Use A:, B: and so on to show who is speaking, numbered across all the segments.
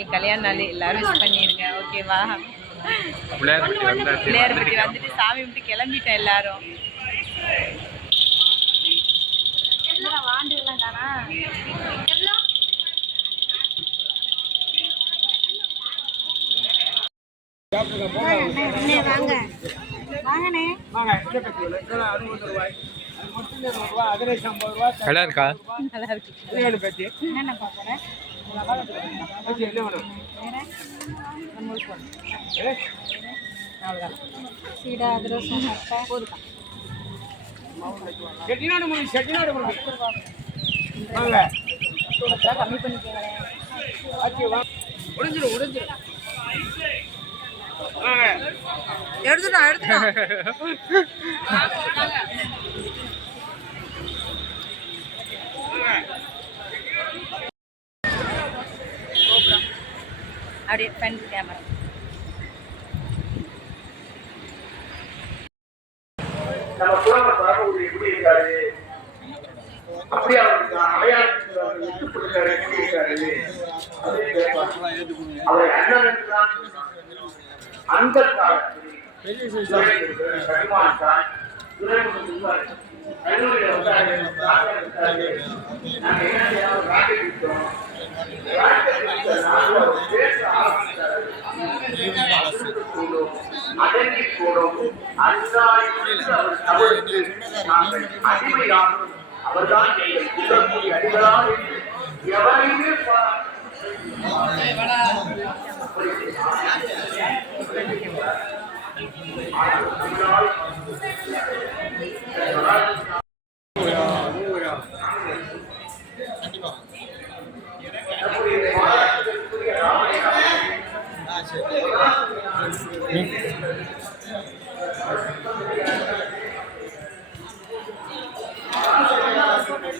A: எங்களுக்கு கல்யாண நாள் எல்லாரும் விஷ் பண்ணிருங்க ஓகேவா
B: பிள்ளையார்பட்டி
A: வந்துட்டு சாமி கும்பிட்டு கிளம்பிட்டோம் எல்லாரும். வாண்டுலாம் தானா வாங்க. வாங்கண்ணே.
B: நல்லா இருக்கா
A: நல்லா இருக்கு போதுப்பா
C: செட்டிநாடு மொழி செட்டிநாடு மொழி வாங்க.
A: கம்மி
C: வா. உடைஞ்சிரும் உடைஞ்சிரும் வாங்க.
A: எடுத்துட்டோம் அப்படியே ஃப்ரண்ட் கேமரா
D: நம்ம எப்படி இருக்காரு? அப்படி அவருக்கு அடையாளத்துக்கு விட்டு எப்படி இருக்காரு. அவர் அண்ணன் என்றுதான் அந்த காலத்தில். கல்லூரியில கூடும், அடங்கி கூடும், அவர் நாங்கள் அடிமையாகும். அவர்தான் எங்கள்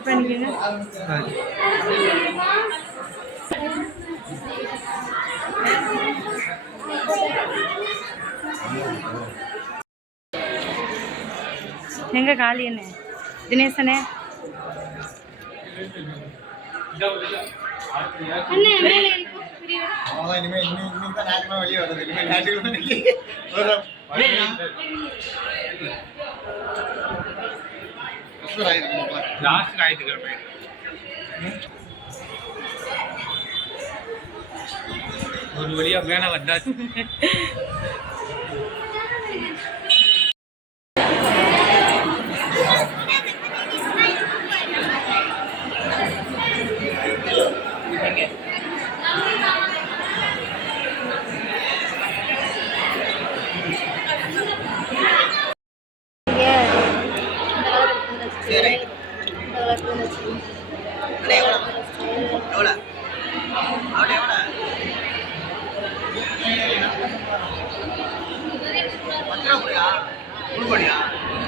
A: கட் பண்ணிக்கோங்க. எங்க காளி அண்ணே? தினேசனே?
E: வெளியே
B: லாஸ்ட் ஞாயிற்றுக்கிழமை ஒரு வழியா மேலே வந்தாச்சு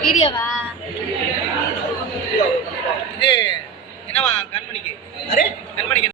A: வீடியோவா?
E: இது என்னவா கண்மணிக்கு? அரே கண்மணிக்கு.